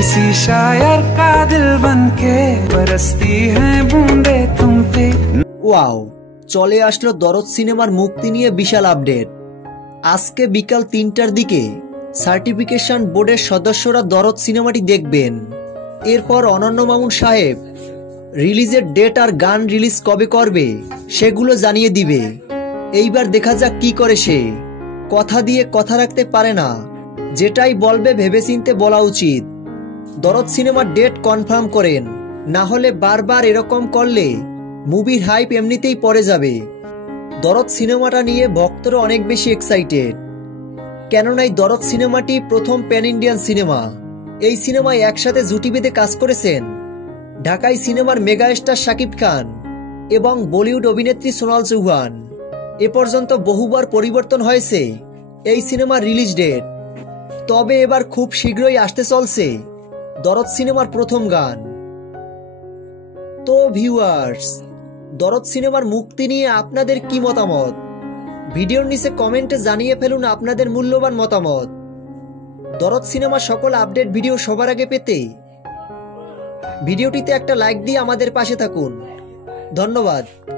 किसी शायर का दिल बनके बरसती हैं बूंदे तुम पे। ওয়াও, চলে আসলো দরদ সিনেমার মুক্তি নিয়ে বিশাল আপডেট। আজকে বিকাল ৩টার দিকে সার্টিফিকেশন বোর্ডের সদস্যরা দরদ সিনেমাটি দেখবেন। এরপর অনন্য মামুন সাহেব রিলিজের ডেট আর গান রিলিজ কবে করবে সেগুলো জানিয়ে দিবে। এইবার দেখা যাক কি করে সে। কথা দিয়ে কথা রাখতে পারে না, যেটাই বলবে ভেবেচিন্তে বলা উচিত। দরদ সিনেমার ডেট কনফার্ম করেন, না হলে বারবার এরকম করলে মুভির হাইপ এমনিতেই পড়ে যাবে। দরদ সিনেমাটা নিয়ে ভক্তরা অনেক বেশি এক্সাইটেড, কেননা এই দরদ সিনেমাটি প্রথম প্যান ইন্ডিয়ান সিনেমা। এই সিনেমায় একসাথে জুটি বেঁধে কাজ করেছেন ঢাকাই সিনেমার মেগা স্টার শাকিব খান এবং বলিউড অভিনেত্রী সোনাল চৌহান। এ পর্যন্ত বহুবার পরিবর্তন হয়েছে এই সিনেমার রিলিজ ডেট, তবে এবার খুব শীঘ্রই আসতে চলছে দরদ সিনেমার প্রথম গান। তো ভিউয়ার্স, দরদ সিনেমার মুক্তি নিয়ে আপনাদের কি মতামত? ভিডিওর নিচে কমেন্টে জানিয়ে ফেলুন আপনাদের মূল্যবান মতামত। দরদ সিনেমার সকল আপডেট ভিডিও সবার আগে পেতে ভিডিওটিতে একটা লাইক দিয়ে আমাদের পাশে থাকুন। ধন্যবাদ।